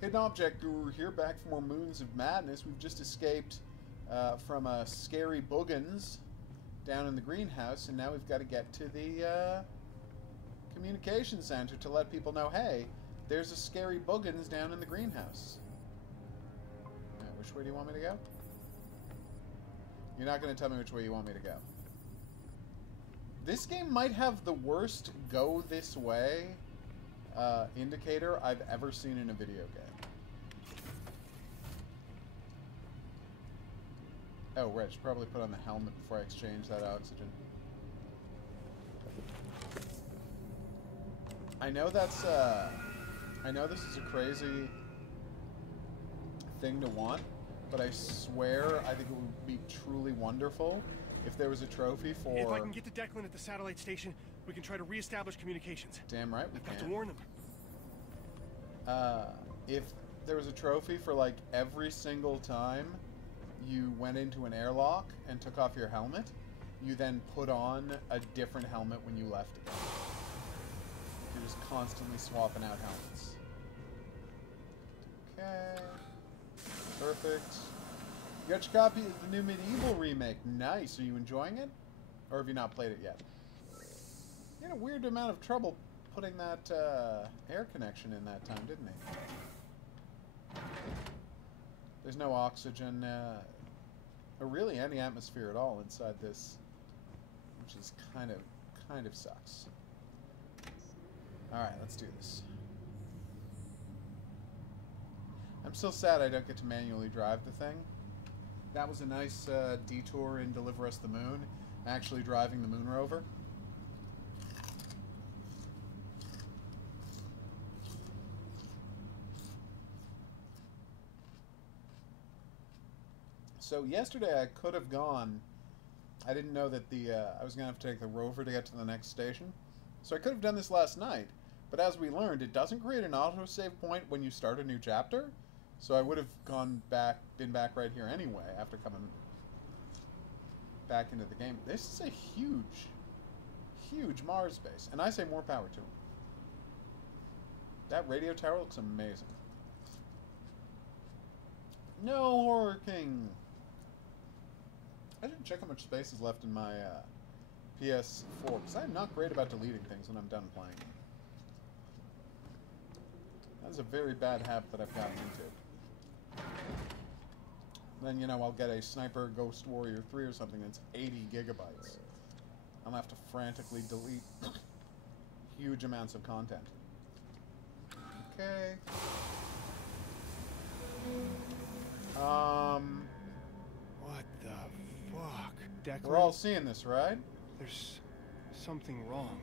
Hidden Object Guru here, back for more Moons of Madness. We've just escaped from a scary Boogans down in the greenhouse, and now we've got to get to the communication center to let people know, hey, there's a scary Boogans down in the greenhouse. Which way do you want me to go? You're not going to tell me which way you want me to go. This game might have the worst go this way indicator I've ever seen in a video game. Oh, right, I should probably put on the helmet before I exchange that oxygen. I know that's, I know this is a crazy thing to want, but I swear I think it would be truly wonderful if there was a trophy for... If I can get to Declan at the satellite station, we can try to reestablish communications. Damn right we can. I've got to warn them. If there was a trophy for, like, every single time you went into an airlock and took off your helmet, you then put on a different helmet when you left again. You're just constantly swapping out helmets. Okay. Perfect. You got your copy of the new Medieval remake. Nice. Are you enjoying it? Or have you not played it yet? You had a weird amount of trouble putting that air connection in that time, didn't he? There's no oxygen, or really any atmosphere at all inside this, which is kind of sucks. Alright, let's do this. I'm still sad I don't get to manually drive the thing. That was a nice detour in Deliver Us the Moon, actually driving the moon rover. So yesterday I could have gone. I didn't know that I was going to have to take the rover to get to the next station. So I could have done this last night, but as we learned, it doesn't create an autosave point when you start a new chapter. So I would have been back right here anyway after coming back into the game. This is a huge, huge Mars base, and I say more power to him. That radio tower looks amazing. No, Horror King! I should check how much space is left in my PS4, because I'm not great about deleting things when I'm done playing. That's a very bad habit that I've gotten into. Then, you know, I'll get a Sniper Ghost Warrior 3 or something that's 80 gigabytes. I'll have to frantically delete huge amounts of content. Okay. What the fuck? Declan? We're all seeing this, right? There's something wrong.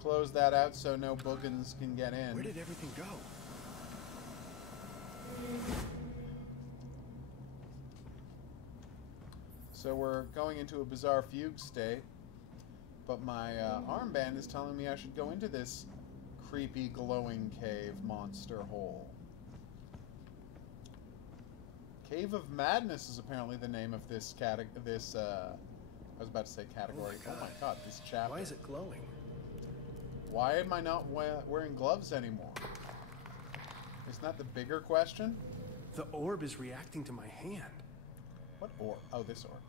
Close that out so no boogans can get in. Where did everything go? So we're going into a bizarre fugue state, but my armband is telling me I should go into this creepy glowing cave monster hole. Cave of Madness is apparently the name of this I was about to say category. Oh my god, this chapter. Why is it glowing? Why am I not wearing gloves anymore? Isn't that the bigger question? The orb is reacting to my hand. What orb? Oh, this orb.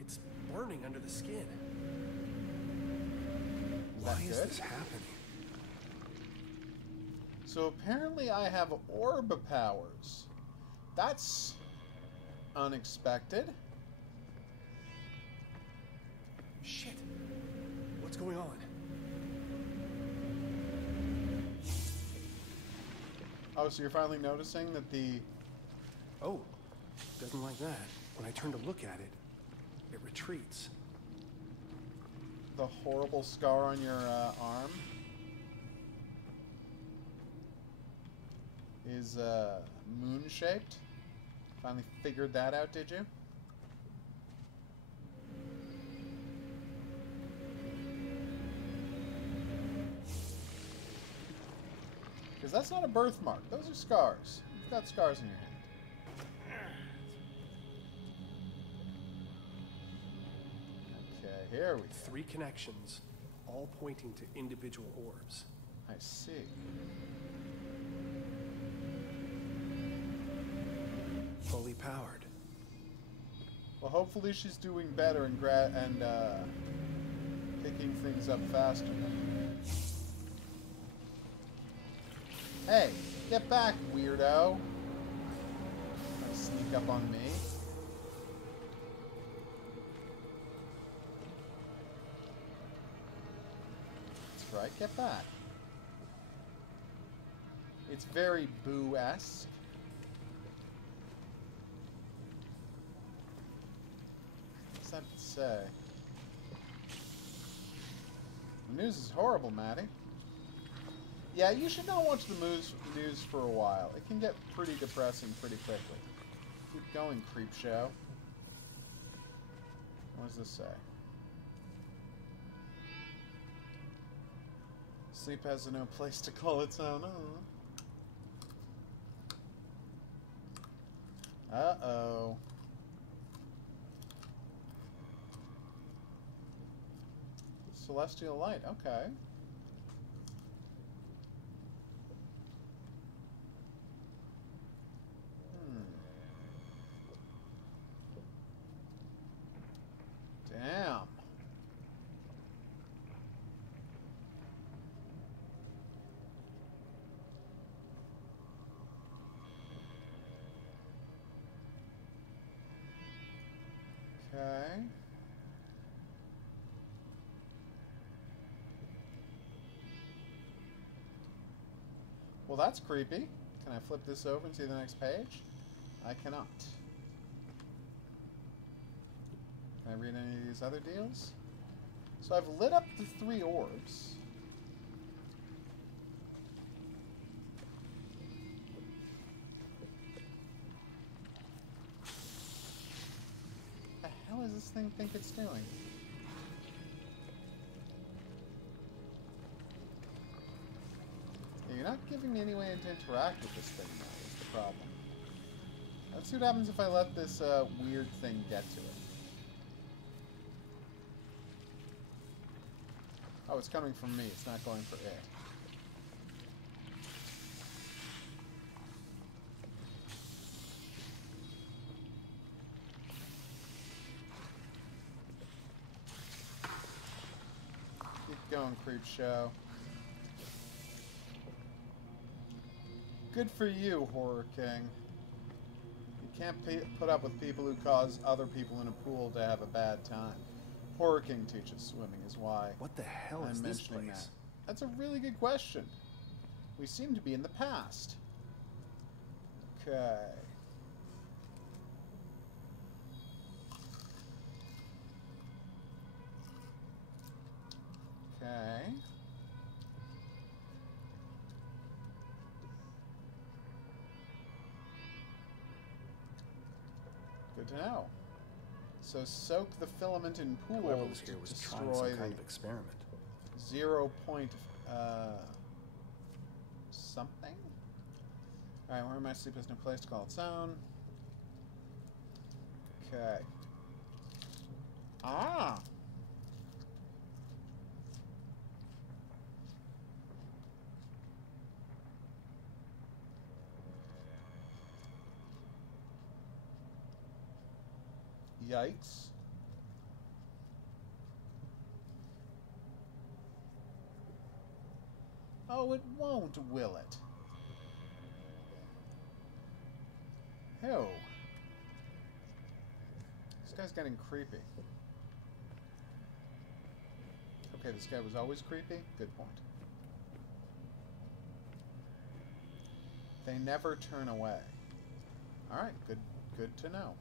It's burning under the skin. Why is this happening? So apparently I have orb powers. That's unexpected. Shit. What's going on? Oh, so you're finally noticing that the... Oh, doesn't like that. When I turn to look at it, it retreats. The horrible scar on your arm is moon-shaped. Finally figured that out, did you? Because that's not a birthmark. Those are scars. You've got scars in your hand. Okay, here we go. 3 connections, all pointing to individual orbs. I see. overpowered. Well, hopefully she's doing better and picking things up faster. Hey, get back, weirdo. Trying to sneak up on me. That's right, get back. It's very Boo-esque. What's that say? The news is horrible, Maddie. Yeah, you should not watch the news for a while. It can get pretty depressing pretty quickly. Keep going, creep show. What does this say? Sleep has no place to call its own. Uh-oh. Celestial light, okay. Damn. Okay. Well, that's creepy. Can I flip this over and see the next page? I cannot. Can I read any of these other deals? So I've lit up the 3 orbs. What the hell does this thing think it's doing? Yeah, you're not giving me any way to interact with this thing now, is the problem. Let's see what happens if I let this weird thing get to it. Oh, it's coming from me. It's not going for it. Keep going, creep show. Good for you, Horror King. You can't put up with people who cause other people in a pool to have a bad time. Horror King teaches swimming is why What the hell I'm is this mentioning place? that. That's a really good question. We seem to be in the past. Okay. Okay. Good to know. So soak the filament in Whoever pools was to here was trying destroy some kind the of experiment. 0 point something. All right, where my sleep has no place to call its own. Okay. Ah. Yikes. Oh, it won't, will it? Ew. This guy's getting creepy. Okay, this guy was always creepy? Good point. They never turn away. Alright, good to know.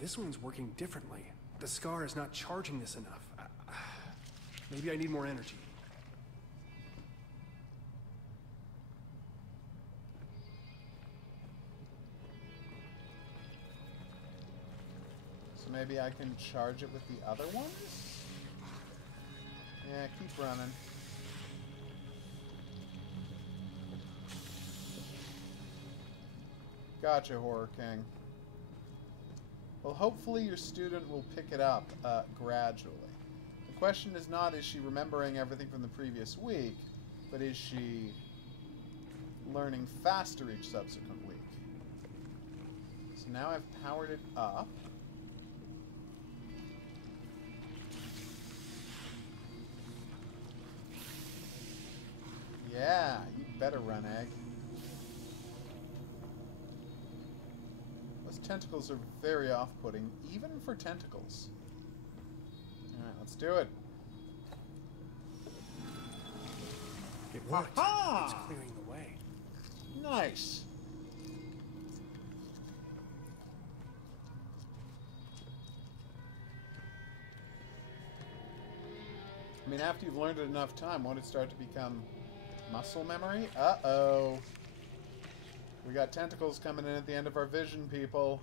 This one's working differently. The scar is not charging this enough. Maybe I need more energy. So maybe I can charge it with the other ones? Yeah, keep running. Gotcha, Horror King. Well, hopefully your student will pick it up gradually. The question is not, is she remembering everything from the previous week, but is she learning faster each subsequent week. So now I've powered it up. Yeah, you better run, Egg. Those tentacles are very off-putting, even for tentacles. Alright, let's do it. It worked. Aha! It's clearing the way. Nice. I mean, after you've learned it enough time, won't it start to become muscle memory? Uh-oh. We got tentacles coming in at the end of our vision, people.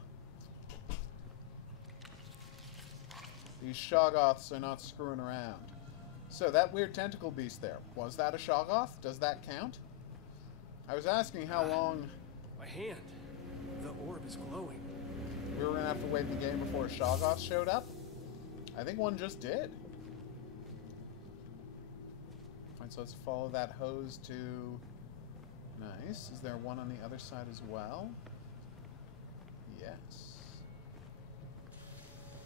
These Shoggoths are not screwing around. So, that weird tentacle beast there, was that a Shoggoth? Does that count? I was asking how long... My hand. The orb is glowing. we were going to have to wait in the game before a Shoggoth showed up. I think one just did. Alright, so let's follow that hose to... Nice. Is there one on the other side as well? Yes.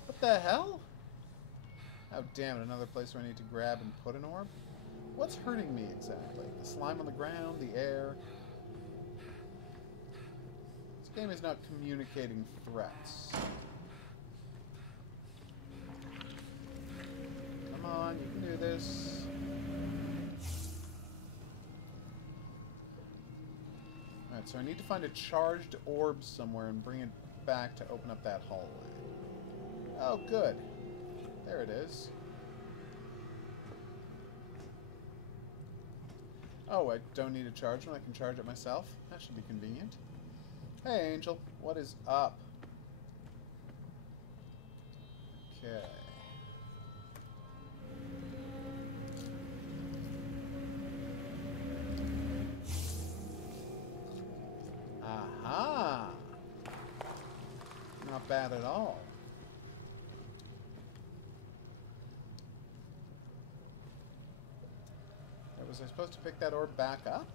What the hell? Oh, damn it. Another place where I need to grab and put an orb? What's hurting me exactly? The slime on the ground? The air? This game is not communicating threats. Come on, you can do this. Alright, so I need to find a charged orb somewhere and bring it back to open up that hallway. Oh, good. There it is. Oh, I don't need to charge one. I can charge it myself. That should be convenient. Hey, Angel. What is up? Okay. Aha! Not bad at all. Was I supposed to pick that orb back up?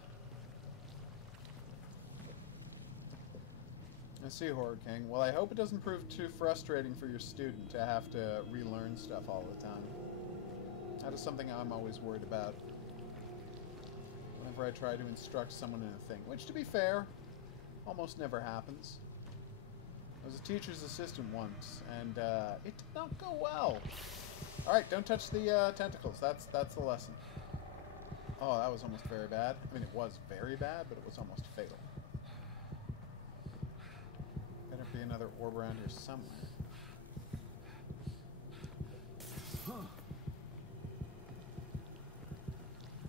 I see, Horror King. Well, I hope it doesn't prove too frustrating for your student to have to relearn stuff all the time. That is something I'm always worried about whenever I try to instruct someone in a thing. Which, to be fair, almost never happens. I was a teacher's assistant once, and it did not go well. Alright, don't touch the tentacles. That's the lesson. Oh, that was almost very bad. I mean, it was very bad, but it was almost fatal. Better be another orb around here somewhere.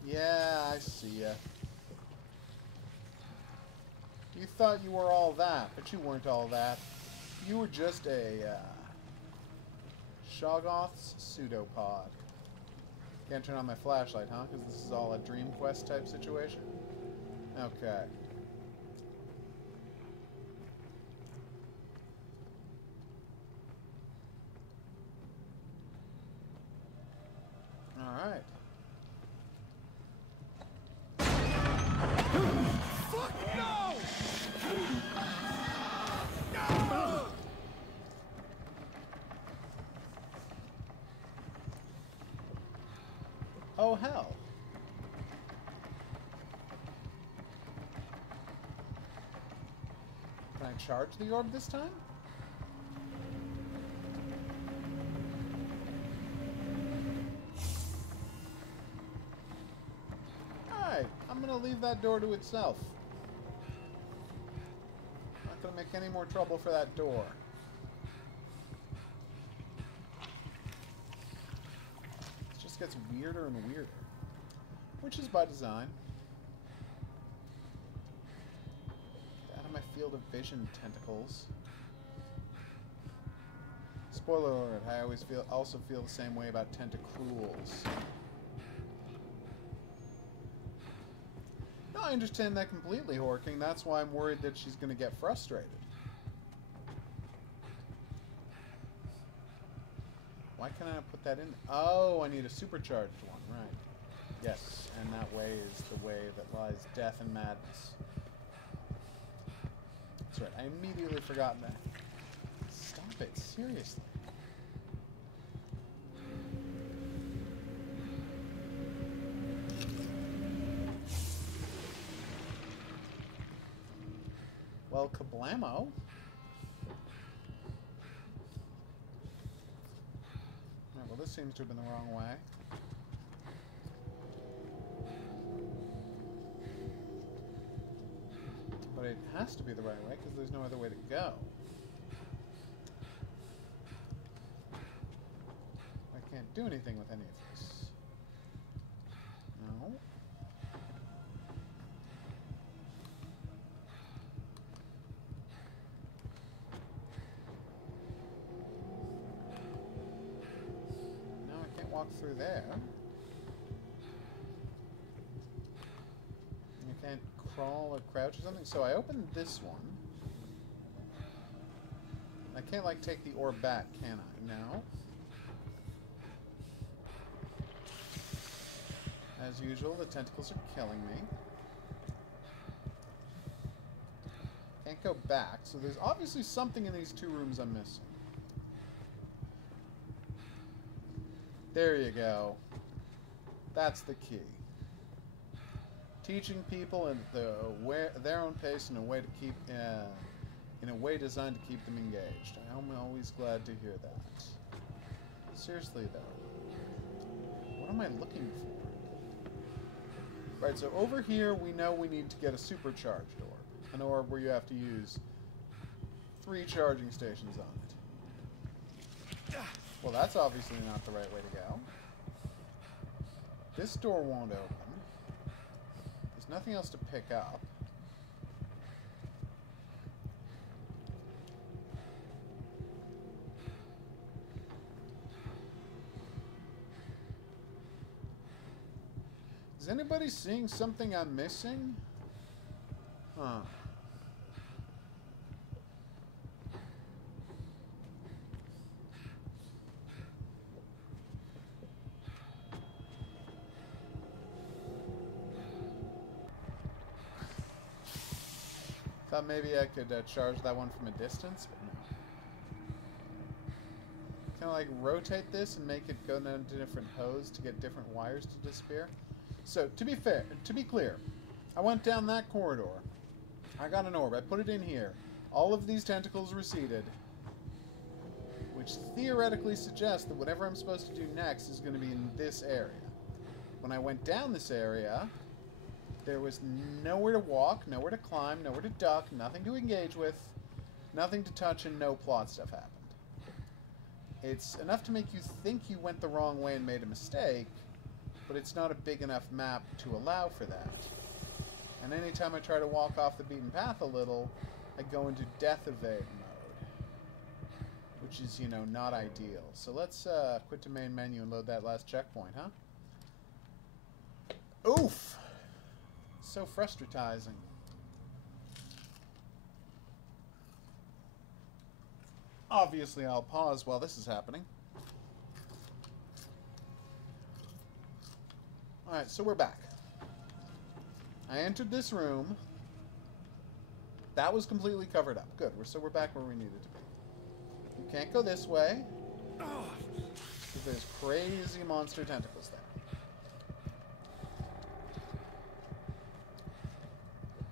Yeah, I see ya. You thought you were all that, but you weren't all that. You were just a, Shoggoth's pseudopod. Can't turn on my flashlight, huh? Because this is all a Dream Quest type situation? Okay. Alright. Fuck no! No! Oh, hell. Can I charge the orb this time? Alright, I'm gonna leave that door to itself. Not gonna make any more trouble for that door. Gets weirder and weirder, which is by design. Get out of my field of vision, tentacles. Spoiler alert, I always also feel the same way about tentacruels. No, I understand that completely, Horror King. That's why I'm worried that she's going to get frustrated. Why can't I put that in? Oh, I need a supercharged one, right. Yes, and that way is the way that lies death and madness. That's right, I immediately forgot that. Stop it, seriously. Well, kablamo. Alright, well, this seems to have been the wrong way. But it has to be the right way, because there's no other way to go. I can't do anything with any of this. No. No, I can't walk through there. You can't crawl or crouch or something. So I opened this one. I can't, like, take the orb back, can I? No. As usual, the tentacles are killing me. Can't go back, so there's obviously something in these two rooms I'm missing. There you go. That's the key. Teaching people at their own pace in a way to keep, in a way designed to keep them engaged. I'm always glad to hear that. Seriously though, what am I looking for? Right, so over here we know we need to get a supercharged orb. An orb where you have to use 3 charging stations on it. Well, that's obviously not the right way to go. This door won't open. There's nothing else to pick up. Is anybody seeing something I'm missing? Huh. Thought maybe I could charge that one from a distance, but no. Kind of like rotate this and make it go down to different hoses to get different wires to disappear. So, to be fair, to be clear, I went down that corridor. I got an orb. I put it in here. All of these tentacles receded, which theoretically suggests that whatever I'm supposed to do next is going to be in this area. When I went down this area, there was nowhere to walk, nowhere to climb, nowhere to duck, nothing to engage with, nothing to touch, and no plot stuff happened. It's enough to make you think you went the wrong way and made a mistake, but it's not a big enough map to allow for that. And anytime I try to walk off the beaten path a little, I go into death evade mode, which is, you know, not ideal. So let's quit to main menu and load that last checkpoint, huh? Oof! So frustratizing. Obviously, I'll pause while this is happening. Alright, so we're back. I entered this room. That was completely covered up. Good, so we're back where we needed to be. You can't go this way, because there's crazy monster tentacles there.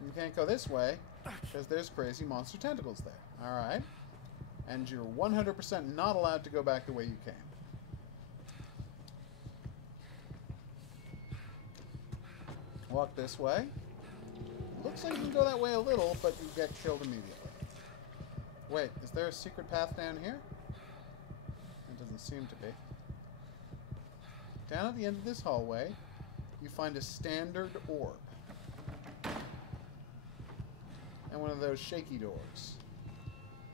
You can't go this way, because there's crazy monster tentacles there. Alright? And you're 100% not allowed to go back the way you came. Walk this way. Looks like you can go that way a little, but you get killed immediately. Wait, is there a secret path down here? It doesn't seem to be. Down at the end of this hallway, you find a standard orb. And one of those shaky doors.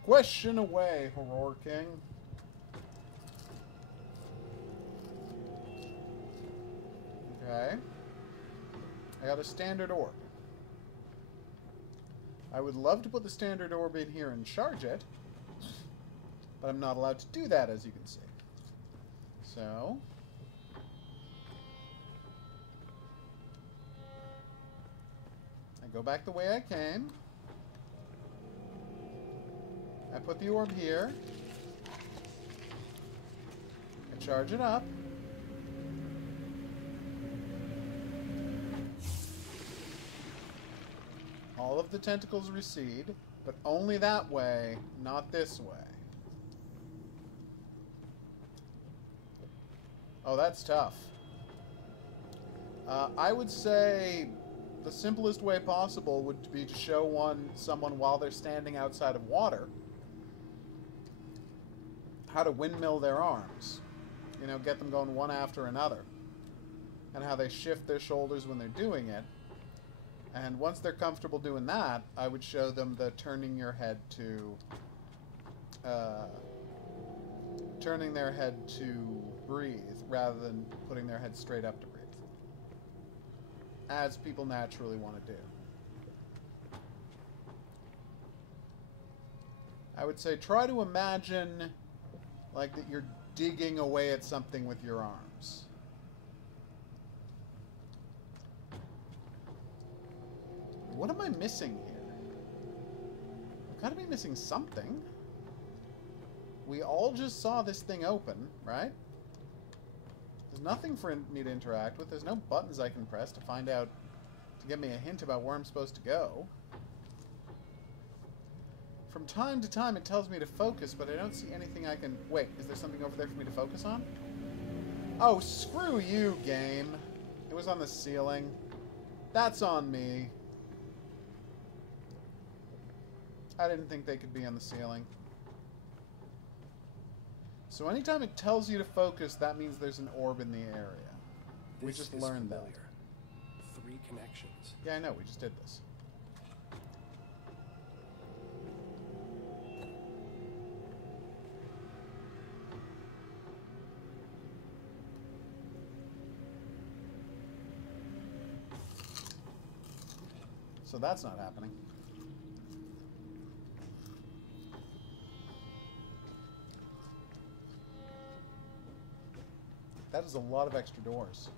Question away, Horror King. Okay. I got a standard orb. I would love to put the standard orb in here and charge it, but I'm not allowed to do that, as you can see. So, go back the way I came. I put the orb here. I charge it up. All of the tentacles recede, but only that way, not this way. Oh, that's tough. I would say the simplest way possible would be to show someone while they're standing outside of water how to windmill their arms. You know, get them going one after another. And how they shift their shoulders when they're doing it. And once they're comfortable doing that, I would show them the turning your head to... turning their head to breathe rather than putting their head straight up to breathe. As people naturally want to do. I would say try to imagine like that you're digging away at something with your arms. What am I missing here? I've got to be missing something. We all just saw this thing open, right? There's nothing for me to interact with. There's no buttons I can press to find out, to give me a hint about where I'm supposed to go. From time to time it tells me to focus, but I don't see anything I can... Wait, is there something over there for me to focus on? Oh, screw you, game. It was on the ceiling. That's on me. I didn't think they could be on the ceiling. So anytime it tells you to focus, that means there's an orb in the area. We just learned that. 3 connections. Yeah, I know. We just did this. So that's not happening. That is a lot of extra doors.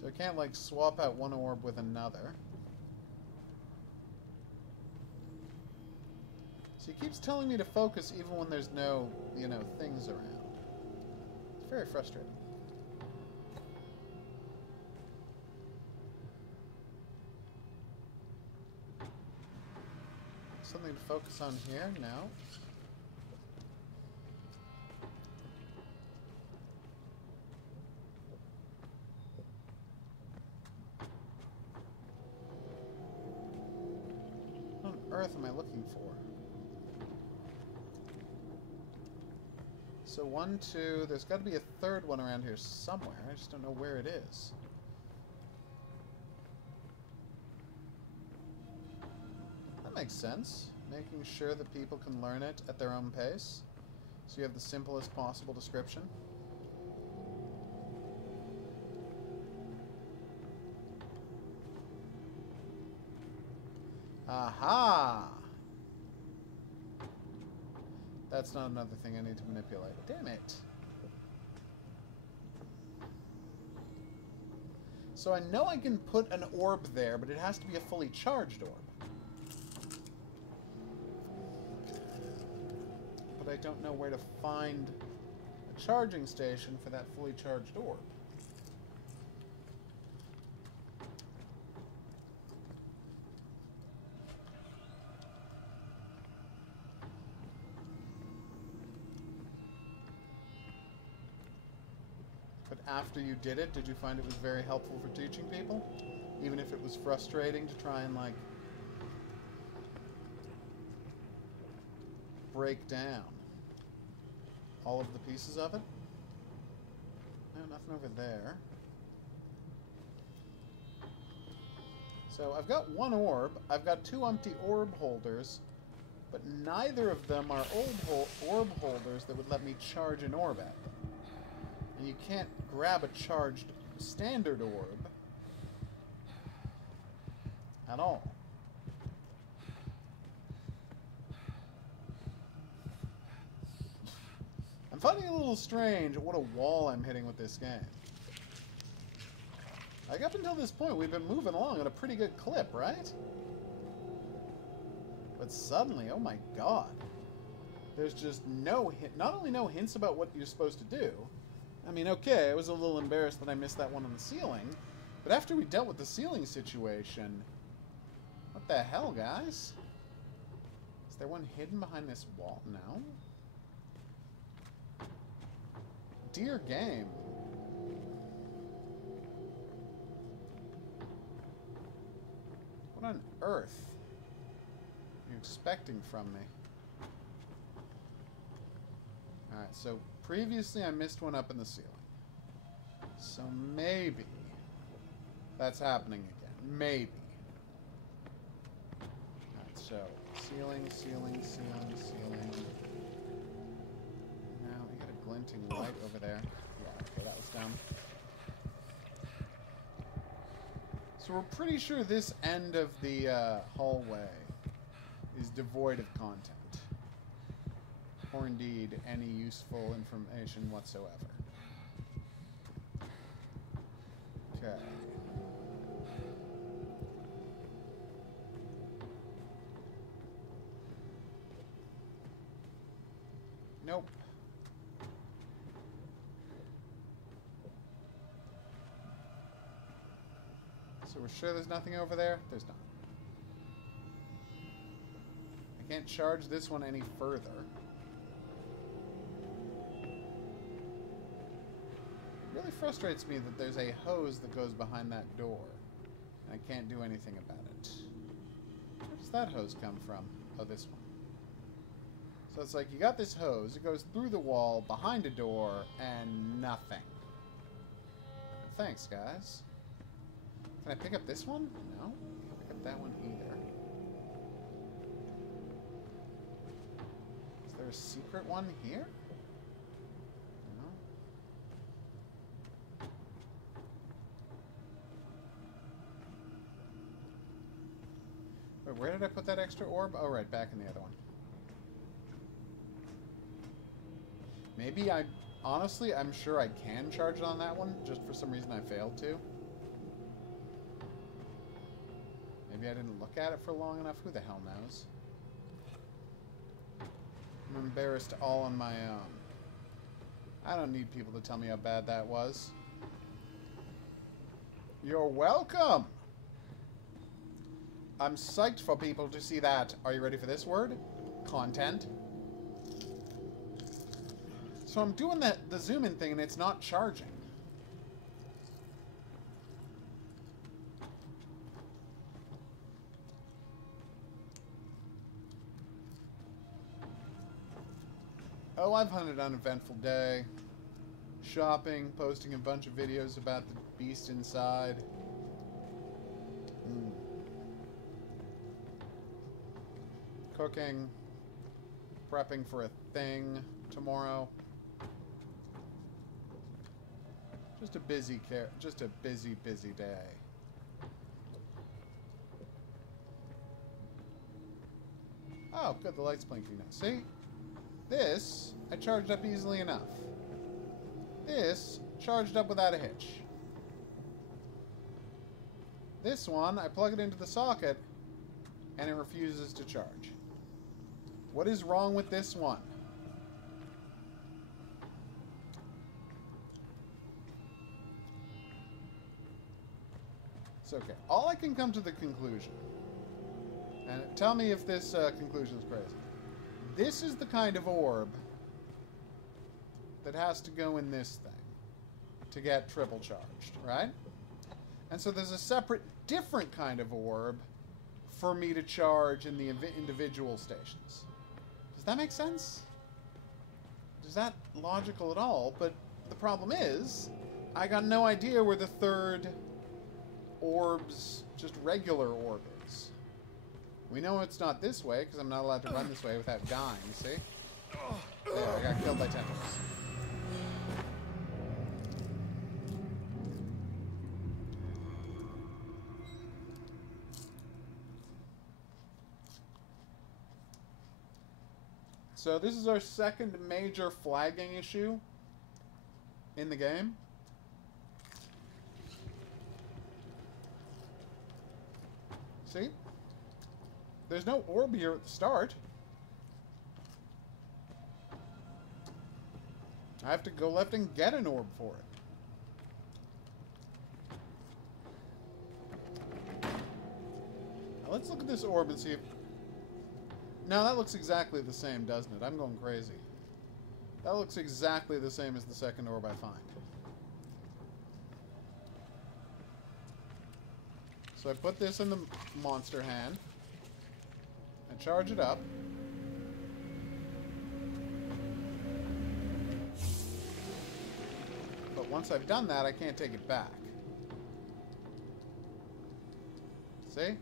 So I can't, like, swap out one orb with another. So he keeps telling me to focus even when there's no, you know, things around. It's very frustrating. Something to focus on here? No. What on earth am I looking for? So 1, 2, there's got to be a third one around here somewhere. I just don't know where it is. That makes sense. Making sure that people can learn it at their own pace. So you have the simplest possible description. Aha! That's not another thing I need to manipulate. Damn it. So I know I can put an orb there, but it has to be a fully charged orb. But I don't know where to find a charging station for that fully charged orb. After you did it, did you find it was very helpful for teaching people? Even if it was frustrating to try and, like, break down all of the pieces of it? No, nothing over there. So I've got one orb. I've got 2 empty orb holders, but neither of them are orb holders that would let me charge an orb at them. And you can't grab a charged standard orb at all. I'm finding it a little strange what a wall I'm hitting with this game. Like, up until this point, we've been moving along at a pretty good clip, right? But suddenly, oh my god. There's just no hint, not only no hints about what you're supposed to do. I mean, okay, I was a little embarrassed that I missed that one on the ceiling. But after we dealt with the ceiling situation, what the hell, guys? Is there one hidden behind this wall? No? Dear game. What on earth are you expecting from me? Alright, so previously I missed one up in the ceiling. So maybe that's happening again. Maybe. Alright, so ceiling, ceiling, ceiling, ceiling. Now we got a glinting light over there. Yeah, okay, that was dumb. So we're pretty sure this end of the hallway is devoid of content. Or indeed, any useful information whatsoever. Okay. Nope. So we're sure there's nothing over there? There's not. I can't charge this one any further. It really frustrates me that there's a hose that goes behind that door. And I can't do anything about it. Where does that hose come from? Oh, this one. So it's like you got this hose, it goes through the wall, behind a door, and nothing. Thanks, guys. Can I pick up this one? No. Can't pick up that one either. Is there a secret one here? No. Wait, where did I put that extra orb? Oh, right, back in the other one. Maybe I... Honestly, I'm sure I can charge it on that one. Just for some reason I failed to. Maybe I didn't look at it for long enough. Who the hell knows? I'm embarrassed all on my own. I don't need people to tell me how bad that was. You're welcome! I'm psyched for people to see that. Are you ready for this word? Content. So I'm doing the zoom in thing and it's not charging. Oh, I've had an uneventful day. Shopping, posting a bunch of videos about the beast inside. Cooking. Prepping for a thing tomorrow. Just a busy busy day. Oh, good, the light's blinking now. See? This, I charged up easily enough. This, charged up without a hitch. This one, I plug it into the socket, and it refuses to charge. What is wrong with this one? It's okay. All I can come to the conclusion, and tell me if this conclusion is crazy. This is the kind of orb that has to go in this thing to get triple charged, right? And so there's a separate, different kind of orb for me to charge in the individual stations. Does that make sense? Is that logical at all? But the problem is, I got no idea where the third orb's just regular orb is. We know it's not this way, because I'm not allowed to run this way without dying, you see? There, I got killed by tentacles. So this is our second major flagging issue in the game. See? There's no orb here at the start. I have to go left and get an orb for it. Now let's look at this orb and see if... No, that looks exactly the same, doesn't it? I'm going crazy. That looks exactly the same as the second orb I find. So I put this in the monster hand. I charge it up. But once I've done that, I can't take it back. See?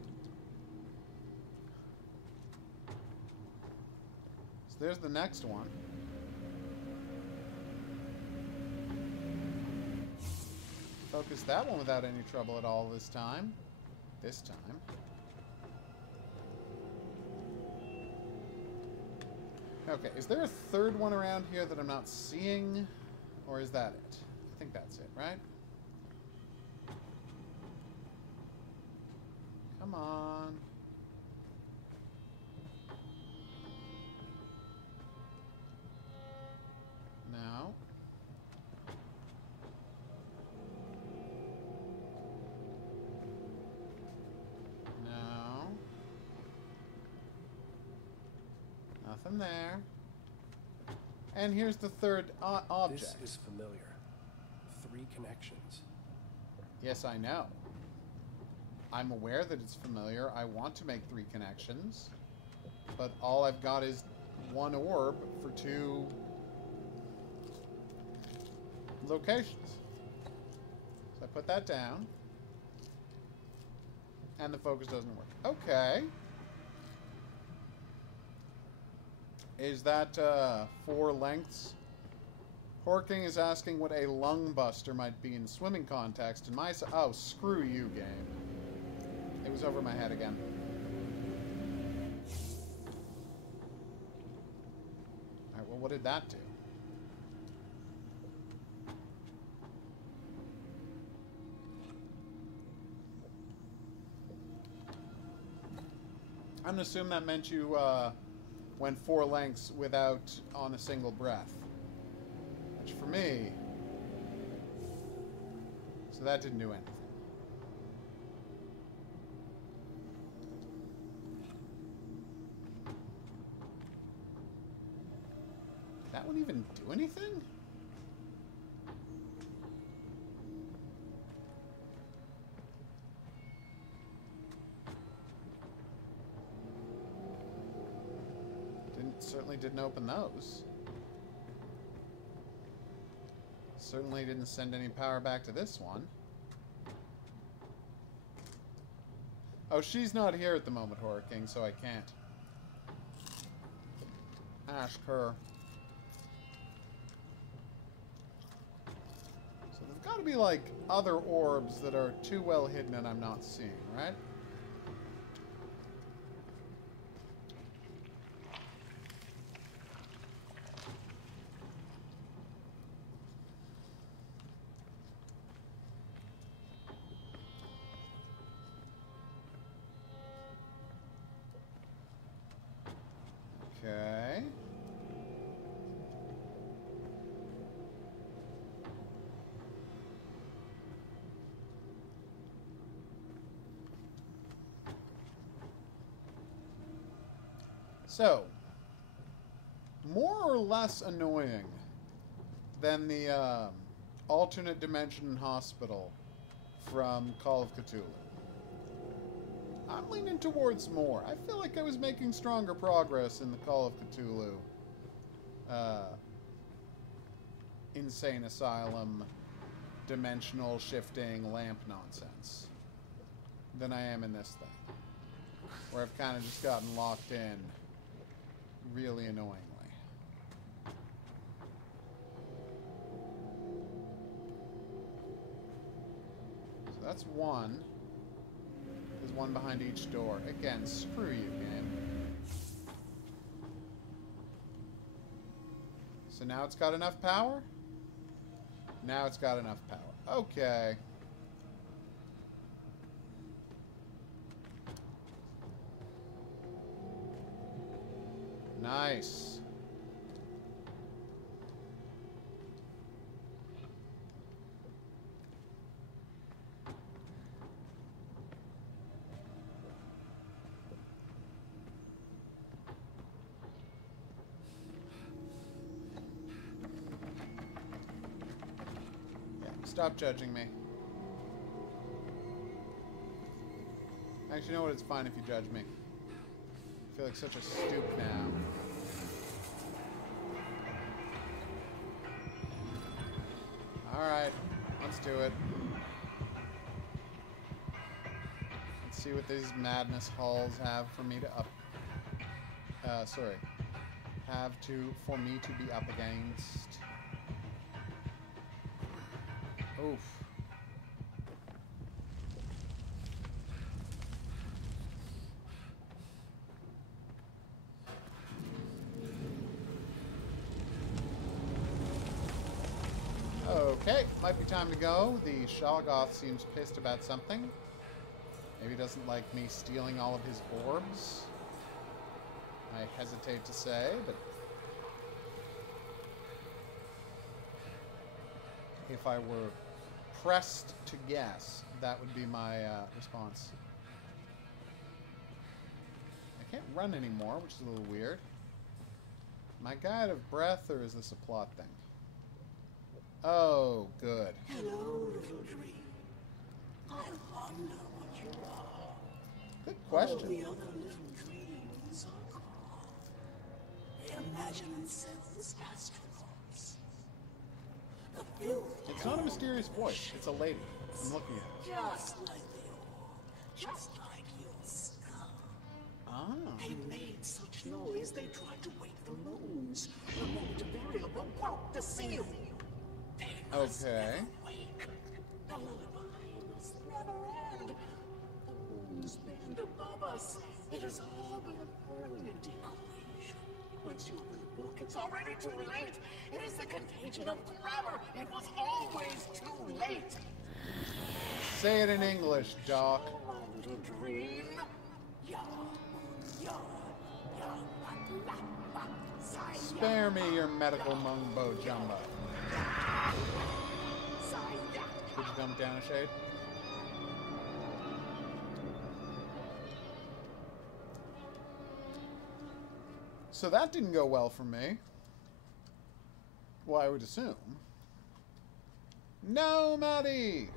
So there's the next one. Focus that one without any trouble at all this time. This time. Okay, is there a third one around here that I'm not seeing? Or is that it? I think that's it, right? Come on. No. No. Nothing there. And here's the third object. This is familiar. 3 connections. Yes, I know. I'm aware that it's familiar. I want to make 3 connections. But all I've got is 1 orb for 2 locations. So I put that down. And the focus doesn't work. Okay. Is that 4 lengths? Horking is asking what a lung buster might be in swimming context. And my... Oh, screw you, game. It was over my head again. Alright, well, what did that do? I'm gonna assume that meant you went 4 lengths without on a single breath. Which for me... So that didn't do anything. That wouldn't even do anything? Certainly didn't open those. Certainly didn't send any power back to this one. Oh, she's not here at the moment, Horror King, so I can't ask her. So there's got to be, like, other orbs that are too well hidden and I'm not seeing, right? Okay. So, more or less annoying than the alternate dimension hospital from Call of Cthulhu. I'm leaning towards more. I feel like I was making stronger progress in the Call of Cthulhu insane asylum, dimensional shifting lamp nonsense than I am in this thing, where I've kind of just gotten locked in really annoyingly. So that's one. There's one behind each door. Again, screw you, game. So now it's got enough power? Now it's got enough power. Okay. Nice. Stop judging me. Actually, you know what? It's fine if you judge me. I feel like such a stoop now. Alright, let's do it. Let's see what these madness halls have for me to up... for me to be up against. Oof. Okay, might be time to go. The Shoggoth seems pissed about something. Maybe he doesn't like me stealing all of his orbs. I hesitate to say, but... if I were pressed to guess, that would be my response. I can't run anymore, which is a little weird. Am I out of breath, or is this a plot thing? Oh, good. Hello, little dream. I wonder what you are. Good question. All the other little dreams are gone. They imagine themselves as astronauts. The filth It's not a mysterious voice. It's a lady. I'm looking at it. just like they are. Just like your skull. Ah. They made such noise they tried to wake the moons. The moment a variable broke the seal. They must Okay. never wake. The lullaby must never end. The moons bend above us. It is all but a brilliant equation. Once you open the book, it's already too late. It is the contagion of grammar. It was always too late. Say it in English, Doc. Oh, my little dream. Spare me your medical mumbo jumbo. Could you dump down a shade? So that didn't go well for me. Well, I would assume. No, Maddie!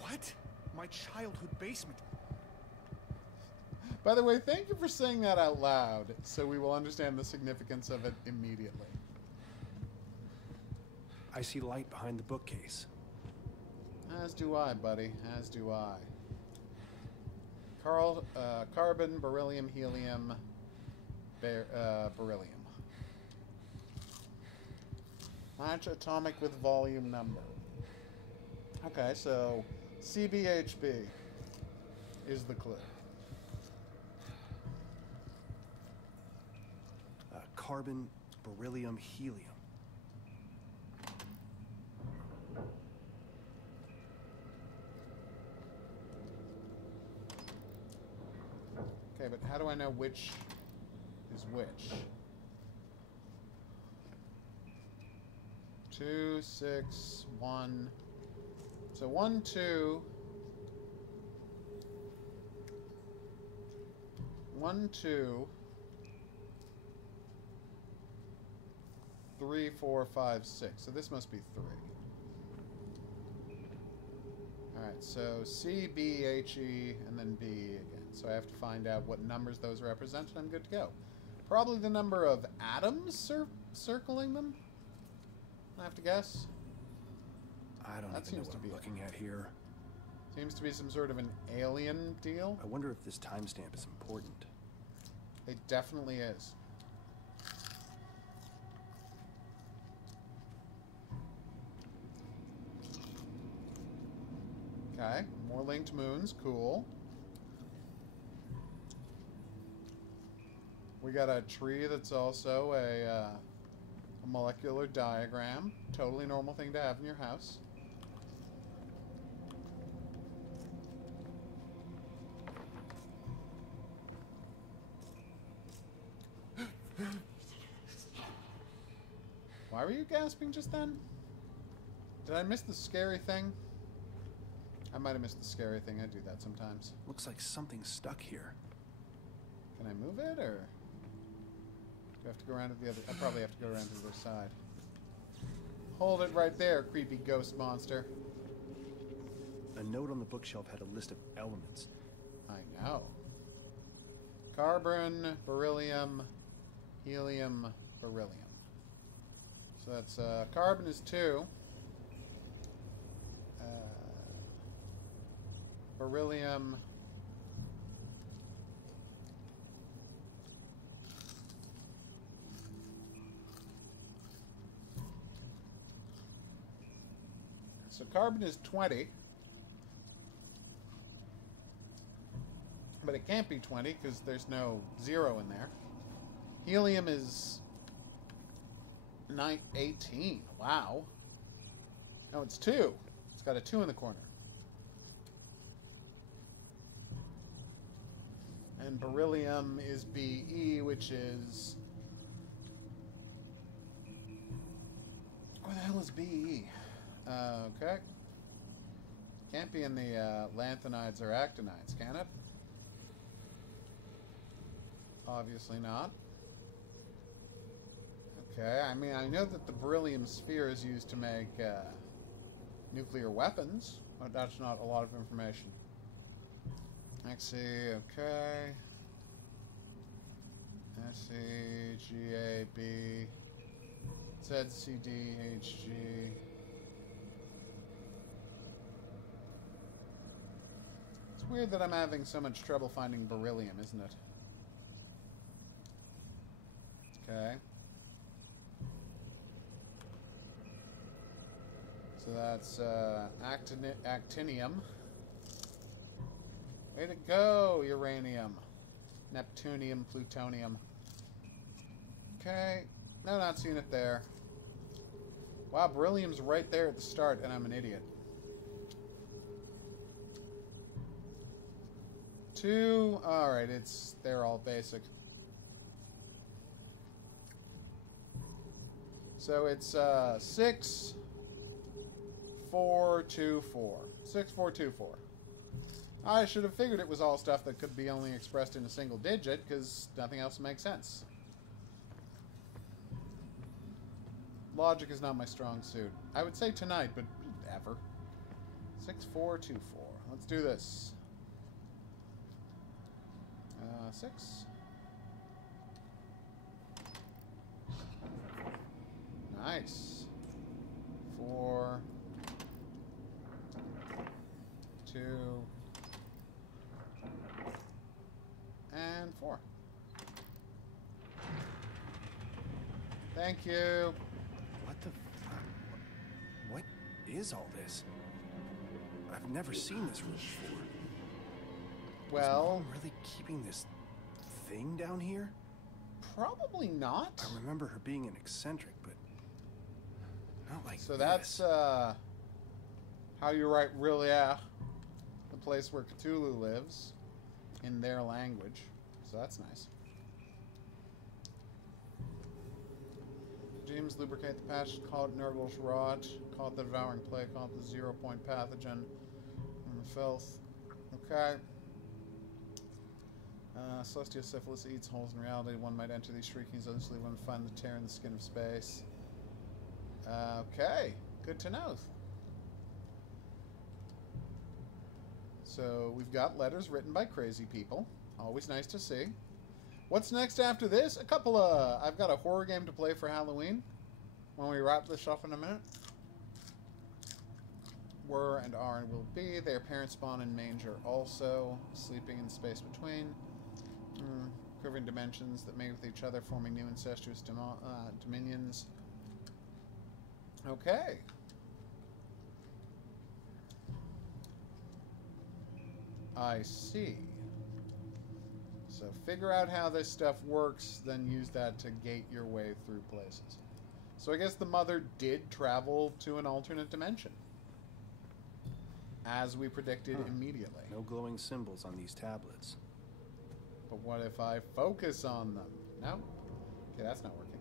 What? My childhood basement. By the way, thank you for saying that out loud, so we will understand the significance of it immediately. I see light behind the bookcase. As do I, buddy. As do I. Carbon, beryllium, helium, beryllium. Match atomic with volume number. Okay, so CBHB is the clue. Carbon, beryllium, helium. Okay, but how do I know which is which? 2, 6, 1. So 1, 2. 1, 2. 3, 4, 5, 6. So this must be 3. Alright, so C, B, H, E, and then B again. So I have to find out what numbers those represent, and I'm good to go. Probably the number of atoms circling them? I have to guess. I don't even know what I'm looking at here. Seems to be some sort of an alien deal. I wonder if this timestamp is important. It definitely is. Okay, more linked moons, cool. We got a tree that's also a A molecular diagram. Totally normal thing to have in your house. Why were you gasping just then? Did I miss the scary thing? I might have missed the scary thing. I do that sometimes. Looks like something's stuck here. Can I move it, or do I have to go around to the other? I probably have to go around to the other side. Hold it right there, creepy ghost monster. A note on the bookshelf had a list of elements. I know. Carbon, beryllium, helium, beryllium. So that's carbon is 2. Beryllium. So carbon is 20. But it can't be 20 because there's no 0 in there. Helium is 18. Wow. No, it's 2. It's got a 2 in the corner. And beryllium is Be, which is... Where the hell is Be? Okay. Can't be in the lanthanides or actinides, can it? Obviously not. Okay, I mean, I know that the beryllium sphere is used to make nuclear weapons, but that's not a lot of information. XE, okay. SE, GA, B, ZCD, HG. It's weird that I'm having so much trouble finding beryllium, isn't it? Okay. So that's actinium. Way to go, uranium. Neptunium, plutonium. Okay. No, not seeing it there. Wow, beryllium's right there at the start, and I'm an idiot. 2. Alright, they're all basic. So it's 6, 4, 2, 4. 6, 4, 2, 4. I should have figured it was all stuff that could be only expressed in a single digit, because nothing else makes sense. Logic is not my strong suit. I would say tonight, but ever. 6, 4, 2, 4. Let's do this. 6. Nice. 4, 2, and 4. Thank you. What the... What is all this? I've never seen this room before. Well... Is Mom really keeping this thing down here? Probably not. I remember her being an eccentric, but not like So this. that's how you write Rillia, the place where Cthulhu lives, in their language. So that's nice. James, lubricate the patch, call it Nurgle's rot, call it the devouring plague, call it the 0-point pathogen, and the filth. Okay. Celestial syphilis eats holes in reality. One might enter these shriekings, others leave one find the tear in the skin of space. Okay, good to know. So we've got letters written by crazy people. Always nice to see. What's next after this? I've got a horror game to play for Halloween. When we wrap this up in a minute. Were and are and will be. Their parents spawn in manger also. Sleeping in space between. Quivering dimensions that mate with each other, forming new incestuous dominions. Okay. I see. So figure out how this stuff works, then use that to gate your way through places. So I guess the mother did travel to an alternate dimension. As we predicted immediately. No glowing symbols on these tablets. But what if I focus on them? No? Okay, that's not working.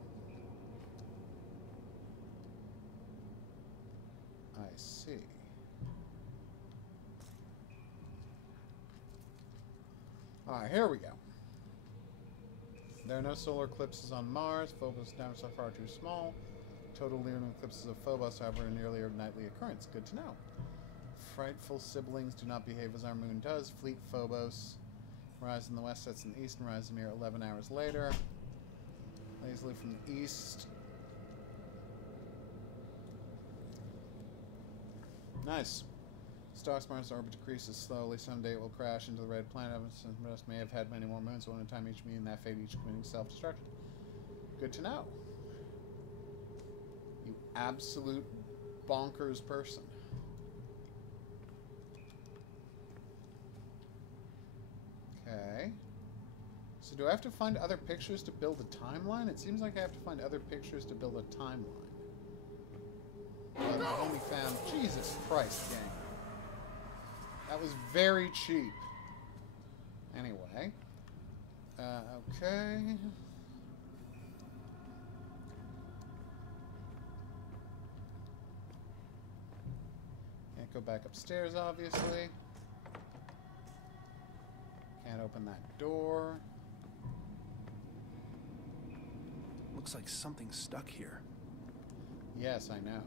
I see. Alright, here we go. There are no solar eclipses on Mars. Phobos now so far too small. Total lunar eclipses of Phobos, however, are nearly a nightly occurrence. Good to know. Frightful siblings do not behave as our moon does. Fleet Phobos. Rise in the west, sets in the east, and rise a mere 11 hours later. Lazily from the east. Nice. Mars' orbit decreases slowly. Someday it will crash into the red planet. Mars may have had many more moons, one at a time, each meeting that fate, each committing self-destruction. Good to know. You absolute bonkers person. Okay. So do I have to find other pictures to build a timeline? It seems like I have to find other pictures to build a timeline. I've only found... Jesus Christ, gang. That was very cheap. Anyway. Okay. Can't go back upstairs, obviously. Can't open that door. Looks like something's stuck here. Yes, I know.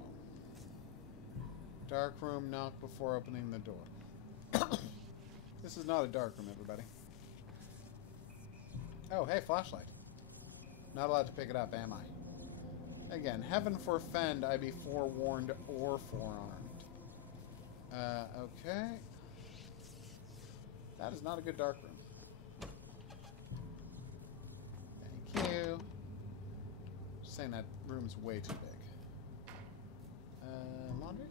Dark room, knock before opening the door. This is not a dark room, everybody. Oh, hey, flashlight. Not allowed to pick it up, am I? Again, heaven forfend I be forewarned or forearmed. Okay. That is not a good dark room. Thank you. Just saying that room's way too big. Laundry?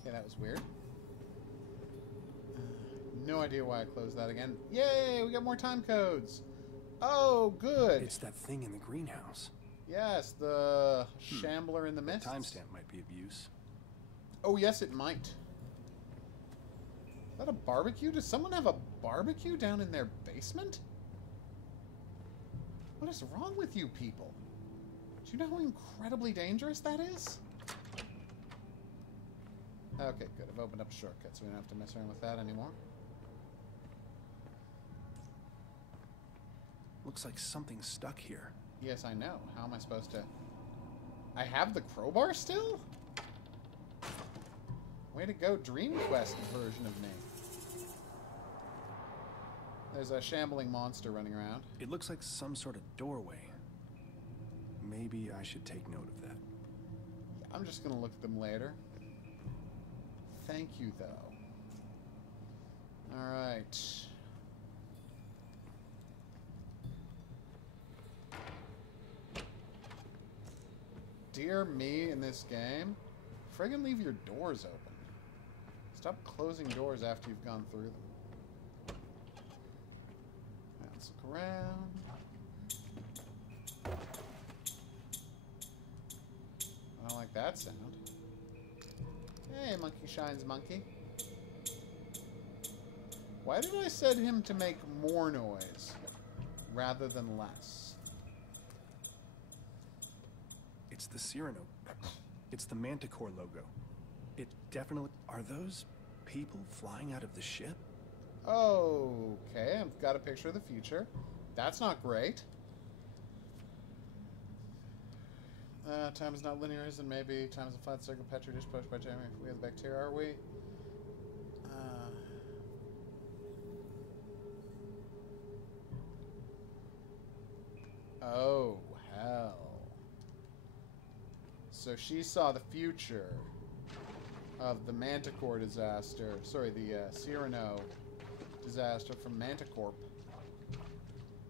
Okay, that was weird. No idea why I closed that again. Yay, we got more time codes. Oh, good. It's that thing in the greenhouse. Yes, the shambler in the mist. Timestamp might be of use. Oh, yes, it might. Is that a barbecue? Does someone have a barbecue down in their basement? What is wrong with you people? Do you know how incredibly dangerous that is? Okay, good. I've opened up a shortcut, so we don't have to mess around with that anymore. Looks like something's stuck here. Yes, I know. How am I supposed to... I have the crowbar still? Way to go, Dream Quest version of me. There's a shambling monster running around. It looks like some sort of doorway. Maybe I should take note of that. I'm just going to look at them later. Thank you, though. Alright. Dear me in this game. Friggin' leave your doors open. Stop closing doors after you've gone through them. Let's look around. I don't like that sound. Hey, monkey shines monkey. Why did I set him to make more noise rather than less? It's the Cyrano. It's the Manticore logo. It definitely... Are those people flying out of the ship? Okay, I've got a picture of the future. That's not great. Time is not linear, isn't maybe. Time is a flat circle. Petri dish pushed by jamming. We have the bacteria, are we? Oh, hell. So she saw the future of the Manticore disaster. Sorry, the Cyrano disaster from Manticorp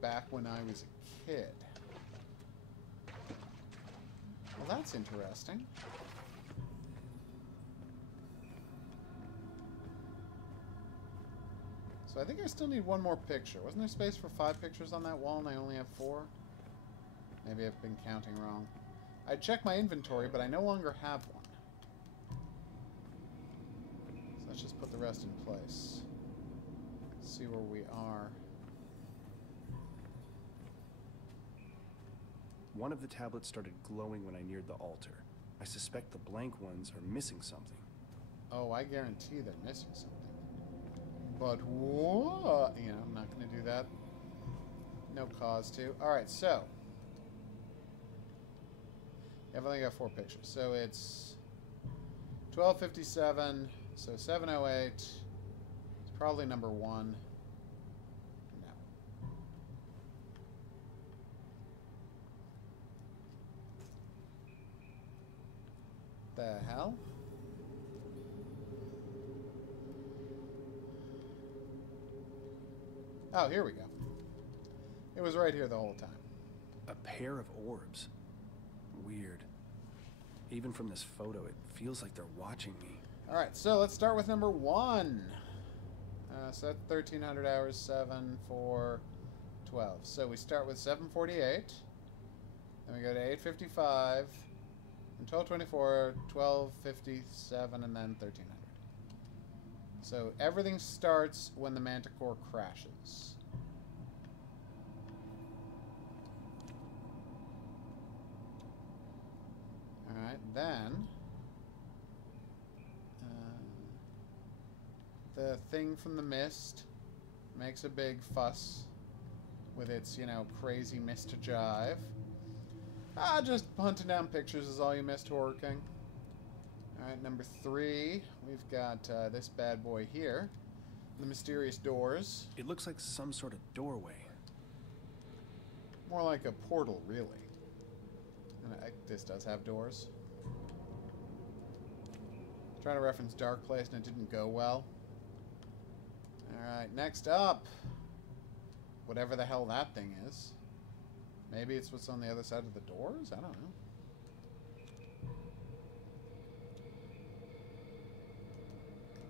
back when I was a kid. Well, that's interesting. So So I think I still need one more picture. Wasn't there space for 5 pictures on that wall and I only have 4? Maybe I've been counting wrong. I checked my inventory, but I no longer have one. So let's just put the rest in place. See where we are. One of the tablets started glowing when I neared the altar. I suspect the blank ones are missing something. Oh, I guarantee they're missing something. But what? You know, I'm not going to do that. No cause to. Alright, so. I've only got 4 pictures. So it's 1257. So 708. It's probably number 1. No. The hell? Oh, here we go. It was right here the whole time. A pair of orbs. Weird. Even from this photo, it feels like they're watching me. Alright, so let's start with number 1. So that's 1300 hours, 7, 4, 12. So we start with 748. Then we go to 855. And 1224, 1257, and then 1300. So everything starts when the Manticore crashes. Alright, then the thing from the mist makes a big fuss with its, you know, crazy mist jive. Just hunting down pictures is all you missed, Horror King. Alright, number 3, we've got this bad boy here. The mysterious doors. It looks like some sort of doorway. More like a portal, really. And this does have doors. Trying to reference Dark Place and it didn't go well. Alright, next up. Whatever the hell that thing is. Maybe it's what's on the other side of the doors? I don't know.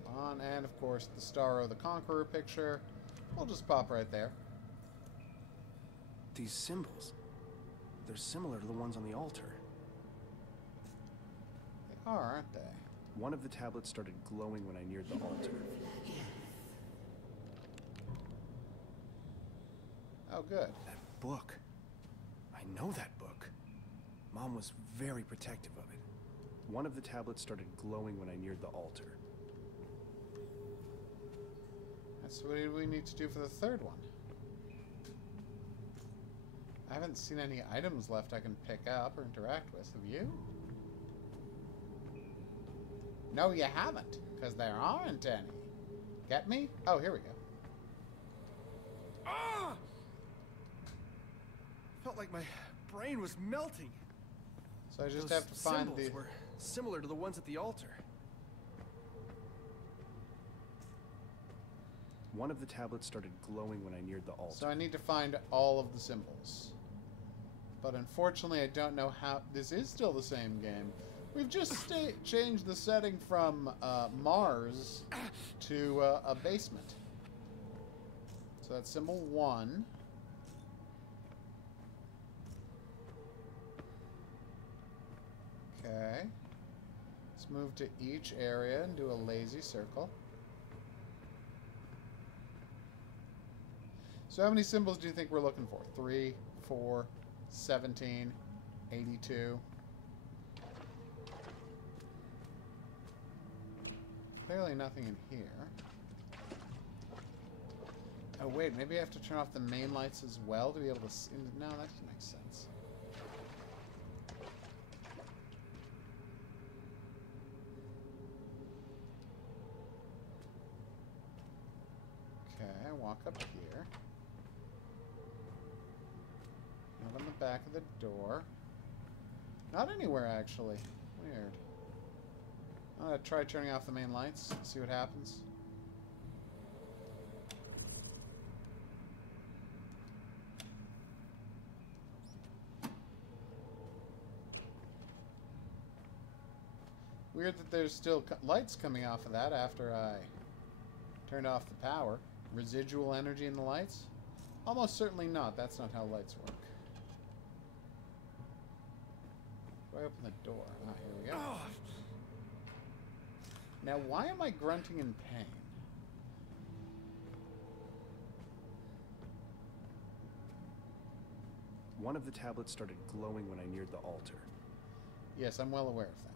Come on, and of course the Starro the Conqueror picture. We'll just pop right there. These symbols. They're similar to the ones on the altar. They are, aren't they? One of the tablets started glowing when I neared the altar. Oh, good. That book. I know that book. Mom was very protective of it. One of the tablets started glowing when I neared the altar. That's what we need to do for the third one. I haven't seen any items left I can pick up or interact with. Have you? No, you haven't, because there aren't any. Get me? Oh, here we go. Ah! Felt like my brain was melting. So I just Those have to find symbols were similar to the ones at the altar. One of the tablets started glowing when I neared the altar. So I need to find all of the symbols. But unfortunately, I don't know how... This is still the same game. We've just changed the setting from Mars to a basement. So that's symbol 1. Okay. Let's move to each area and do a lazy circle. So how many symbols do you think we're looking for? 3, 4, 17, 82. Clearly nothing in here. Oh wait, maybe I have to turn off the main lights as well to be able to see. No, that doesn't make sense. Okay, walk up here. Not on the back of the door. Not anywhere, actually. Weird. I'm gonna try turning off the main lights, see what happens. Weird that there's still lights coming off of that after I turned off the power. Residual energy in the lights? Almost certainly not. That's not how lights work. Do I open the door? Ah, here we go. Now, why am I grunting in pain? One of the tablets started glowing when I neared the altar. Yes, I'm well aware of that.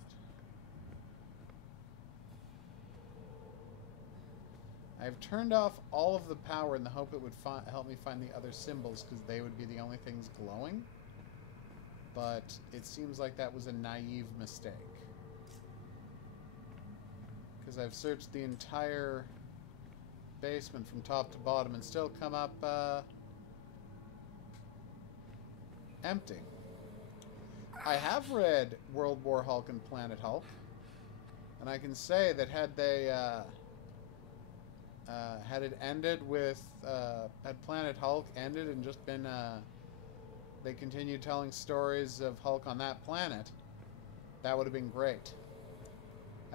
I've turned off all of the power in the hope it would help me find the other symbols, because they would be the only things glowing. But it seems like that was a naive mistake. Because I've searched the entire basement from top to bottom and still come up empty. I have read World War Hulk and Planet Hulk, and I can say that had they had it ended with had Planet Hulk ended and just been they continued telling stories of Hulk on that planet, that would have been great.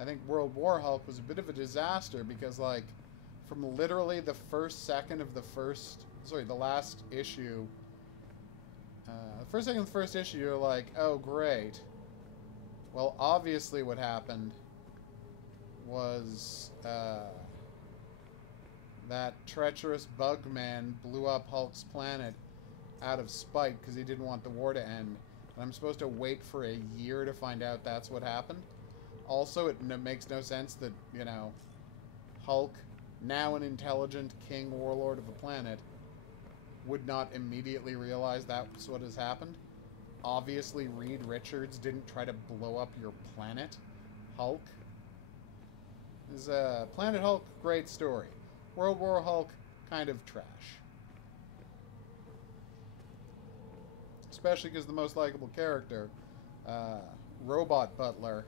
I think World War Hulk was a bit of a disaster because, like, from literally the first second of the last issue, the first second of the first issue, you're like, oh, great. Well, obviously what happened was that treacherous bug man blew up Hulk's planet out of spite because he didn't want the war to end. And I'm supposed to wait for a year to find out that's what happened. Also, it makes no sense that, you know, Hulk, now an intelligent king warlord of a planet, would not immediately realize that's what has happened. Obviously, Reed Richards didn't try to blow up your planet, Hulk. This is Planet Hulk, great story. World War Hulk, kind of trash. Especially because the most likable character, Robot Butler,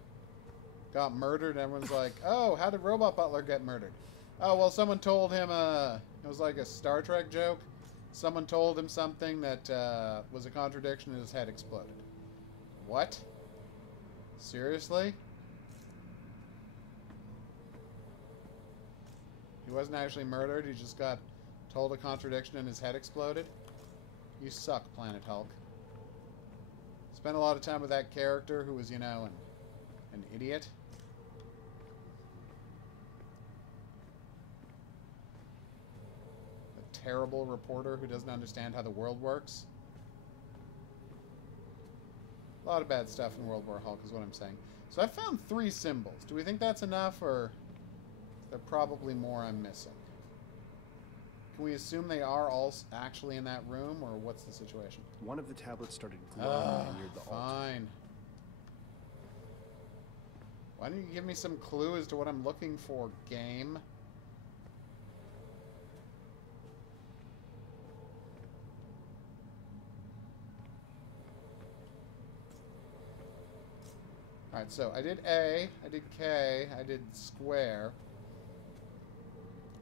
got murdered, and everyone's like, oh, how did Robot Butler get murdered? Oh, well, someone told him, it was like a Star Trek joke. Someone told him something that was a contradiction and his head exploded. What? Seriously? He wasn't actually murdered, he just got told a contradiction and his head exploded? You suck, Planet Hulk. Spent a lot of time with that character who was, you know, an idiot. A terrible reporter who doesn't understand how the world works. A lot of bad stuff in World War Hulk is what I'm saying. So I found 3 symbols. Do we think that's enough, or there are probably more I'm missing? Can we assume they are all actually in that room, or what's the situation? One of the tablets started glowing when I neared the altar. Fine. Why don't you give me some clue as to what I'm looking for, game? Alright, so I did A, I did K, I did square.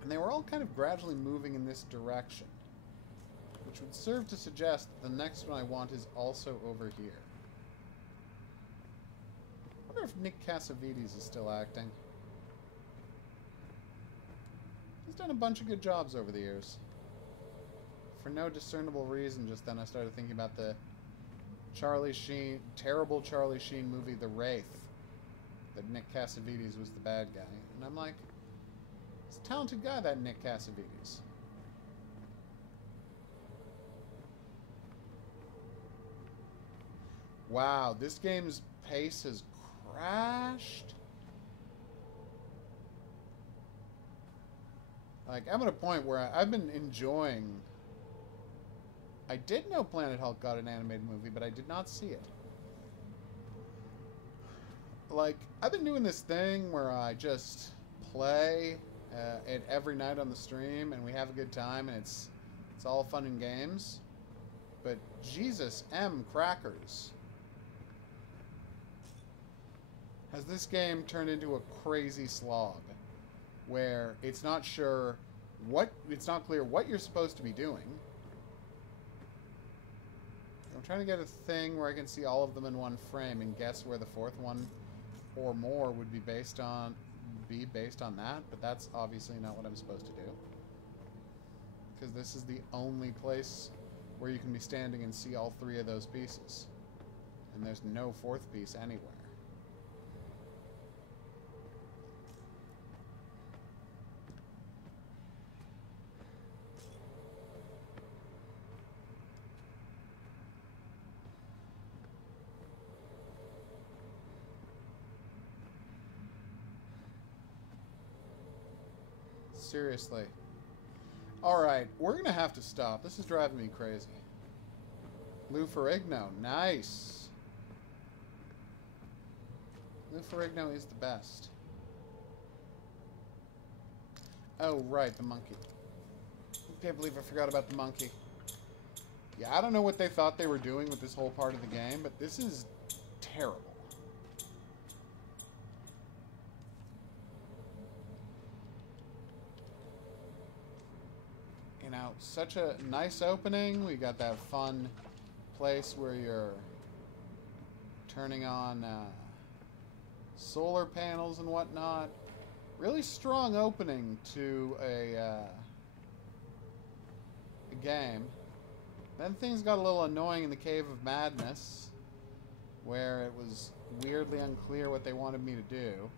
And they were all kind of gradually moving in this direction, which would serve to suggest that the next one I want is also over here. I wonder if Nick Cassavetes is still acting. He's done a bunch of good jobs over the years. For no discernible reason, just then I started thinking about the terrible Charlie Sheen movie, The Wraith, that Nick Cassavetes was the bad guy. And I'm like, he's a talented guy, that Nick Cassavetes. Wow, this game's pace has crashed. Like, I'm at a point where I've been enjoying... I did know Planet Hulk got an animated movie, but I did not see it. Like, I've been doing this thing where I just play it every night on the stream, and we have a good time, and it's all fun and games. But Jesus M. crackers. Has this game turned into a crazy slog where it's not clear what you're supposed to be doing. I'm trying to get a thing where I can see all of them in one frame and guess where the 4th one or more would be based on that, but that's obviously not what I'm supposed to do. because this is the only place where you can be standing and see all three of those pieces. And there's no fourth piece anywhere. Seriously. Alright, we're gonna have to stop. This is driving me crazy. Lou Ferrigno, nice. Lou Ferrigno is the best. Oh, right, the monkey. I can't believe I forgot about the monkey. Yeah, I don't know what they thought they were doing with this whole part of the game, but this is terrible. You know, such a nice opening. We got that fun place where you're turning on solar panels and whatnot. Really strong opening to a game. Then things got a little annoying in the Cave of Madness, where it was weirdly unclear what they wanted me to do.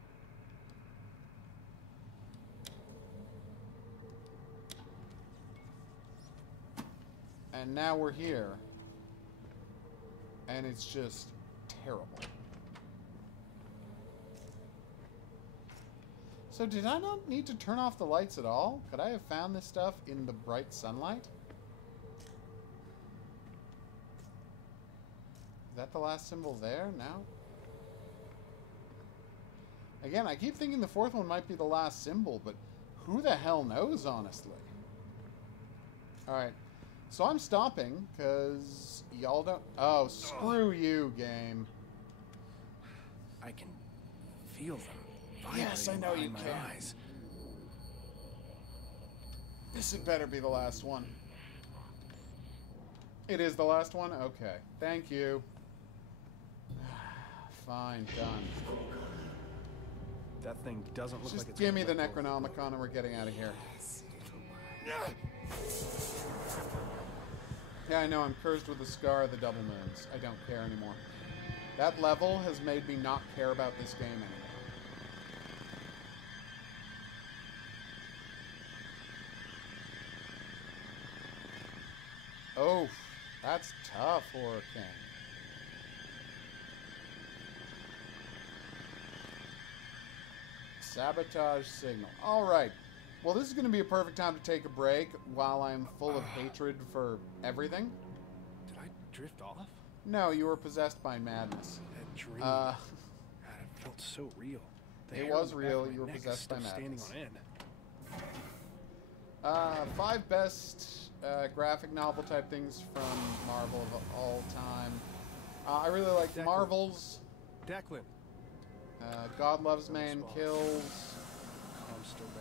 And now we're here. And it's just terrible. So did I not need to turn off the lights at all? Could I have found this stuff in the bright sunlight? Is that the last symbol there? No? Again, I keep thinking the fourth one might be the last symbol, but who the hell knows, honestly? Alright. So I'm stopping, because y'all don't... Oh, screw you, game. I can feel them. Yes, I know you my can. Eyes. This had better be the last one. It is the last one? Okay. Thank you. Fine, done. That thing doesn't look like Just it's give me the gonna let go. Necronomicon and we're getting out of here. Yeah, I know, I'm cursed with the scar of the double moons. I don't care anymore. That level has made me not care about this game anymore. Oh, that's tough, Horror King. Sabotage signal. Alright. Well, this is going to be a perfect time to take a break while I'm full of hatred for everything. Did I drift off? No, you were possessed by madness. That dream. Uh, God, it felt so real. The It hair was on the back real, of my you were neck is possessed by still standing madness. on end. 5 best graphic novel type things from Marvel of all time. I really like Declan. Marvel's. Declan. God Loves No Man response. Kills. I'm still down.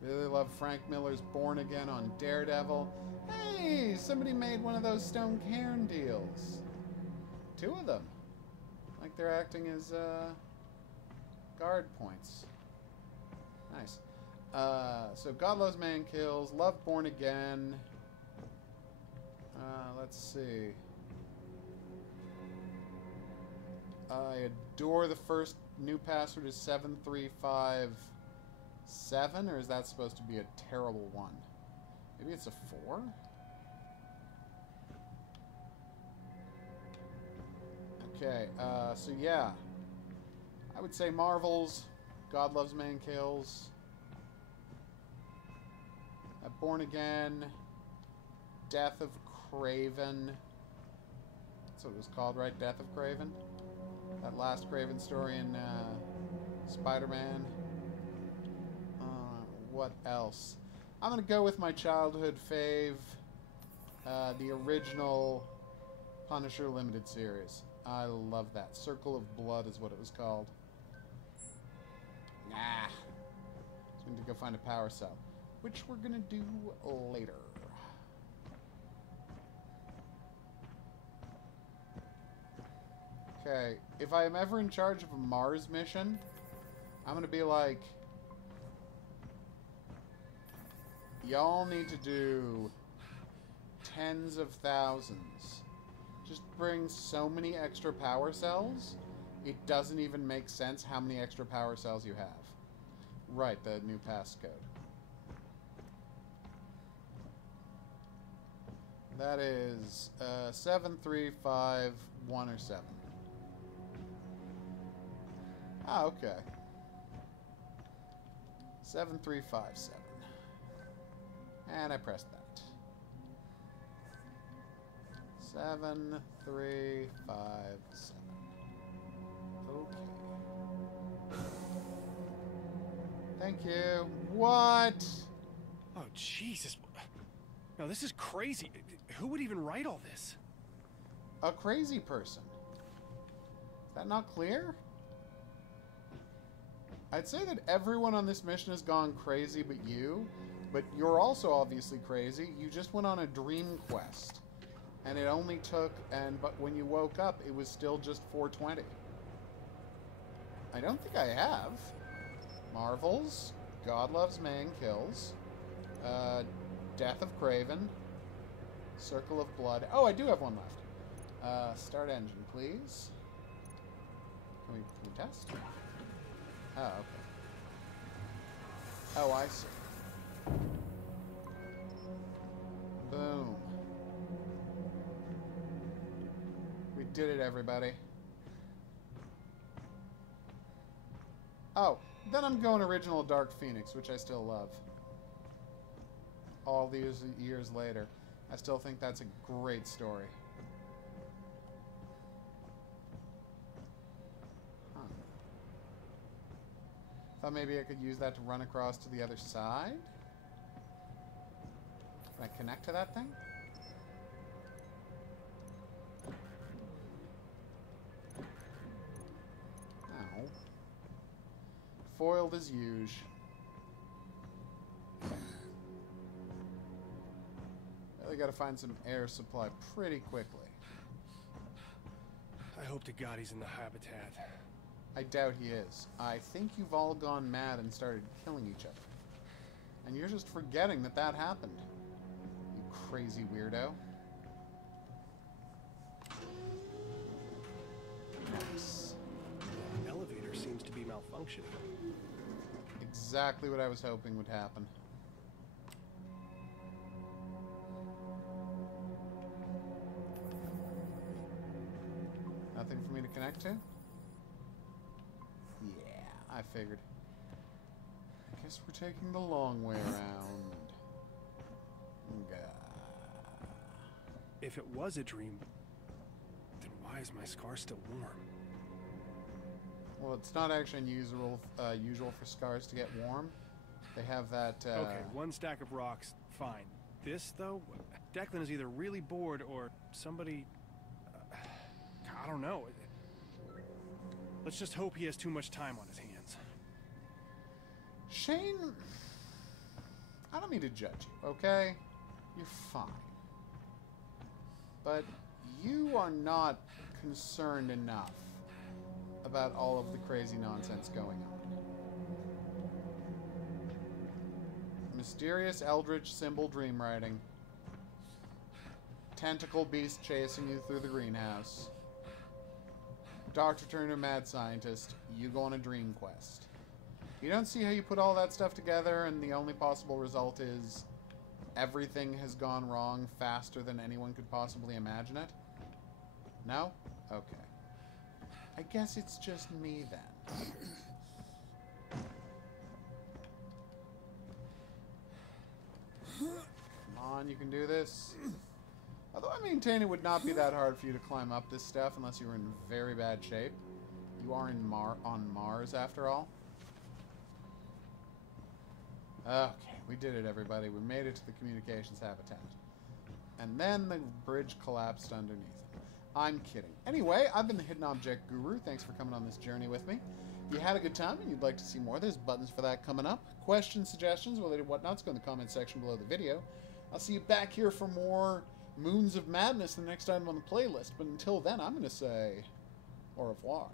Really love Frank Miller's Born Again on Daredevil. Hey, somebody made one of those Stone Cairn deals. 2 of them. Like they're acting as guard points. Nice. So God Loves Man Kills. Love Born Again. Let's see. I adore the first new password is 7357, or is that supposed to be a terrible one? Maybe it's a 4? Okay, so yeah. I would say Marvel's, God Loves Man Kills, Born Again, Death of Craven. That's what it was called, right? Death of Craven? That last Craven story in Spider-Man. What else? I'm going to go with my childhood fave, the original Punisher Limited Series. I love that. Circle of Blood is what it was called. Nah. So we need to go find a power cell, which we're going to do later. Okay, if I am ever in charge of a Mars mission, I'm going to be like, y'all need to do tens of thousands. Just bring so many extra power cells, it doesn't even make sense how many extra power cells you have. Right, the new passcode. That is 7351 or 7. Ah, okay. 7357. And I pressed that. 7357. Okay. Thank you. What? Oh, Jesus. No, this is crazy. Who would even write all this? A crazy person. Is that not clear? I'd say that everyone on this mission has gone crazy but you. But you're also obviously crazy. You just went on a dream quest. And it only took... But when you woke up, it was still just 4:20. I don't think I have. Marvels. God Loves Man Kills. Death of Craven. Circle of Blood. Oh, I do have one left. Start engine, please. Can we test? Oh, okay. Oh, I see. Boom. We did it, everybody. Oh, then I'm going original Dark Phoenix, which I still love. All these years later. I still think that's a great story. Huh. Thought maybe I could use that to run across to the other side. Can I connect to that thing? No. Foiled as usual. Really got to find some air supply pretty quickly. I hope to God he's in the habitat. I doubt he is. I think you've all gone mad and started killing each other. And you're just forgetting that that happened. You crazy weirdo. Nice. The elevator seems to be malfunctioning. Exactly what I was hoping would happen. Nothing for me to connect to? Yeah, I figured. I guess we're taking the long way around. If it was a dream, then why is my scar still warm? Well, it's not actually unusual for scars to get warm. They have that... Okay, one stack of rocks, fine. This, though, Declan is either really bored or somebody... I don't know. Let's just hope he has too much time on his hands. Shane... I don't mean to judge you, okay? You're fine. But you are not concerned enough about all of the crazy nonsense going on. Mysterious eldritch symbol dream writing. Tentacle beast chasing you through the greenhouse. Doctor Turner, mad scientist. You go on a dream quest. You don't see how you put all that stuff together and the only possible result is everything has gone wrong faster than anyone could possibly imagine it? No? Okay. I guess it's just me then. Come on, you can do this. Although I maintain it would not be that hard for you to climb up this stuff unless you were in very bad shape. You are on Mars, after all. Okay, we did it, everybody. We made it to the communications habitat. And then the bridge collapsed underneath it. I'm kidding. Anyway, I've been the Hidden Object Guru. Thanks for coming on this journey with me. If you had a good time and you'd like to see more, there's buttons for that coming up. Questions, suggestions, related whatnots, go in the comment section below the video. I'll see you back here for more Moons of Madness the next item on the playlist. But until then, I'm going to say au revoir.